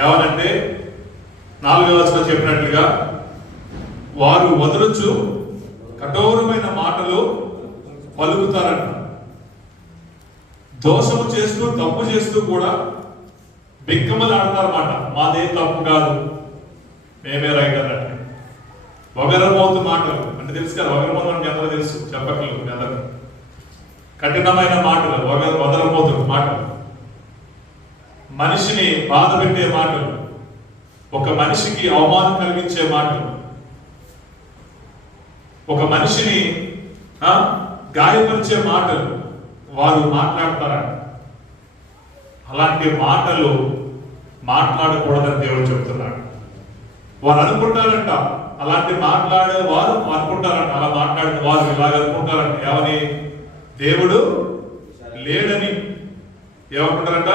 ఏమనంటే 4వ వచనంలో చెప్పినట్లుగా వారు వదలుచు కఠోరమైన మాటలు పలుకుతారంట. దోషము చేస్తూ తప్పు చేస్తూ కూడా బిక్కమలు ఆడతారన్నమాట. మాదే తప్పు కాదు, మేమే రైట్ అన్నట్టు. వగరమవుతు మాటలు అంటే తెలుసు కదా, వగరమవుతు అంటే అందరూ తెలుసు, చెప్పట్లేదు అందరూ. కఠినమైన మాటలు, వదలమవుతు మాటలు, మనిషిని బాధ పెట్టే మాటలు, ఒక మనిషికి అవమానం కలిగించే మాటలు, ఒక మనిషిని గాయపరిచే మాటలు వారు మాట్లాడతారంట. అలాంటి మాటలు మాట్లాడకూడదని దేవుడు చెబుతున్నాడు. వారు అనుకుంటారంట, అలాంటి మాట్లాడే వారు అనుకుంటారంట, అలా మాట్లాడిన వారు ఇలాగ అనుకుంటారంట, ఏమని? దేవుడు లేడని ఏమనుకుంటారంట?